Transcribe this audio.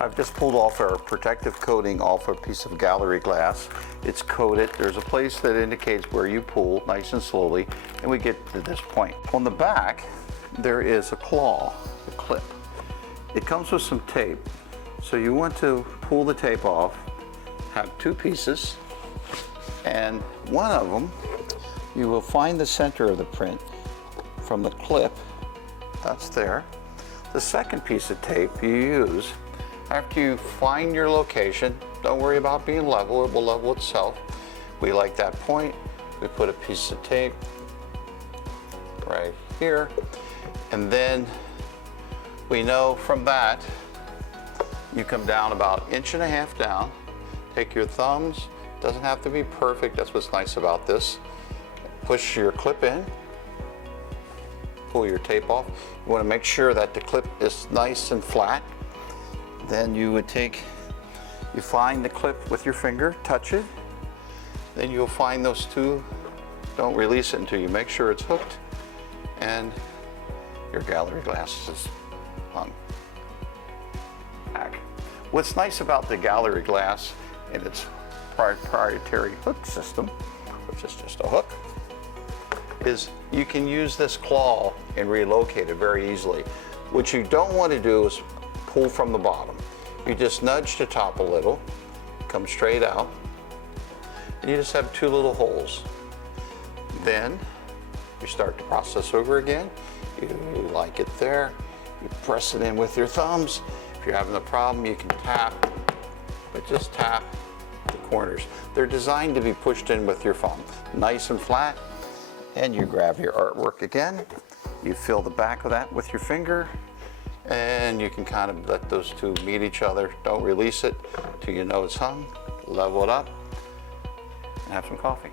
I've just pulled off our protective coating off a piece of gallery glass. It's coated. There's a place that indicates where you pull nice and slowly, and we get to this point. On the back, there is a claw, a clip. It comes with some tape. So you want to pull the tape off, have two pieces, and one of them, you will find the center of the print from the clip. That's there. The second piece of tape you use after you find your location. Don't worry about being level, it will level itself. We like that point. We put a piece of tape right here, and then we know from that you come down about 1.5 inches down, take your thumbs, doesn't have to be perfect, that's what's nice about this. Push your clip in, pull your tape off. You want to make sure that the clip is nice and flat. Then you would you find the clip with your finger, touch it, then you'll find those two. Don't release it until you make sure it's hooked, and your gallery glass is hung back. What's nice about the gallery glass and its proprietary hook system, which is just a hook, is you can use this claw and relocate it very easily. What you don't want to do is pull from the bottom. You just nudge the top a little, come straight out, and you just have two little holes. Then you start the process over again. You like it there, you press it in with your thumbs. If you're having a problem, you can tap, but just tap the corners. They're designed to be pushed in with your thumb, nice and flat. And you grab your artwork again, you fill the back of that with your finger, and you can kind of let those two meet each other. Don't release it till you know it's hung, level it up, and have some coffee.